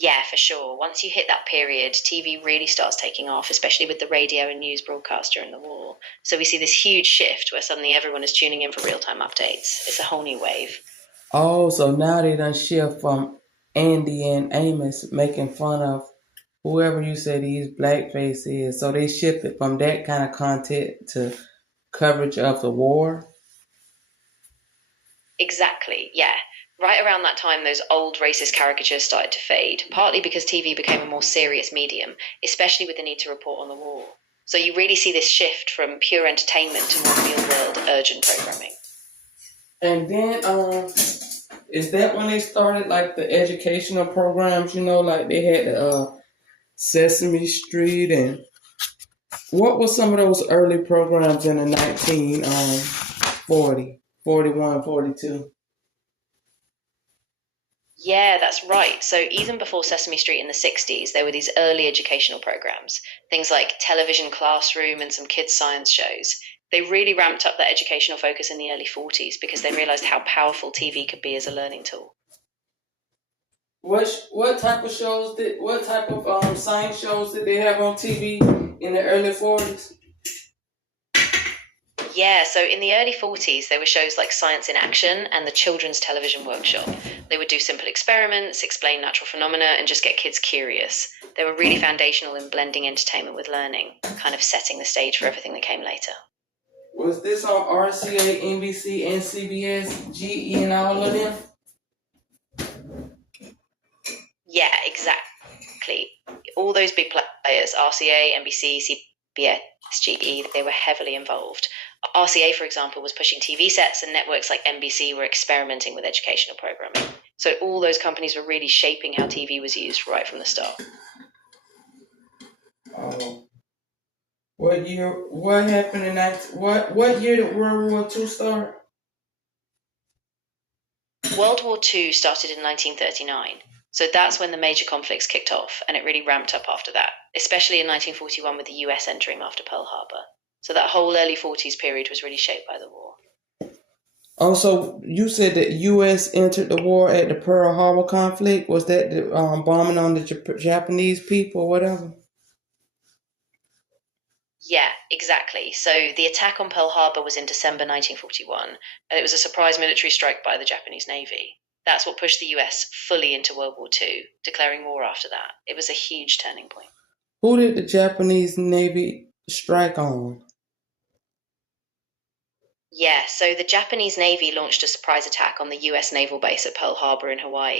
Yeah, for sure. Once you hit that period, TV really starts taking off, especially with the radio and news broadcast during the war. So we see this huge shift where suddenly everyone is tuning in for real time updates. It's a whole new wave. Oh, so now they done shift from Andy and Amos making fun of whoever you say these blackface is. So they shifted from that kind of content to coverage of the war. Exactly, yeah. Right around that time, those old racist caricatures started to fade, partly because TV became a more serious medium, especially with the need to report on the war. So you really see this shift from pure entertainment to more real world, urgent programming. And then is that when they started like the educational programs, like they had Sesame Street and what were some of those early programs in the 1940, 41, 42? Yeah, that's right. So even before Sesame Street in the 60s, there were these early educational programs, things like Television Classroom and some kids' science shows. They really ramped up that educational focus in the early 40s because they realized how powerful TV could be as a learning tool. What type of science shows did they have on TV in the early 40s? Yeah, so in the early 40s, there were shows like Science in Action and the Children's Television Workshop. They would do simple experiments, explain natural phenomena, and just get kids curious. They were really foundational in blending entertainment with learning, kind of setting the stage for everything that came later. Was this on RCA, NBC, and CBS, GE, and all of them? Yeah, exactly. All those big players, RCA, NBC, CBS, GE, they were heavily involved. RCA, for example, was pushing TV sets, and networks like NBC were experimenting with educational programming. So all those companies were really shaping how TV was used right from the start. Oh. What year? What happened in that? What year did World War II start? World War II started in 1939. So that's when the major conflicts kicked off, and it really ramped up after that, especially in 1941 with the US entering after Pearl Harbor. So that whole early 40s period was really shaped by the war. Oh, so you said that U.S. entered the war at the Pearl Harbor conflict. Was that the bombing on the Japanese people or whatever? Yeah, exactly. So the attack on Pearl Harbor was in December 1941, and it was a surprise military strike by the Japanese Navy. That's what pushed the US fully into World War II, declaring war after that. It was a huge turning point. Who did the Japanese Navy strike on? Yeah, so the Japanese Navy launched a surprise attack on the US naval base at Pearl Harbor in Hawaii.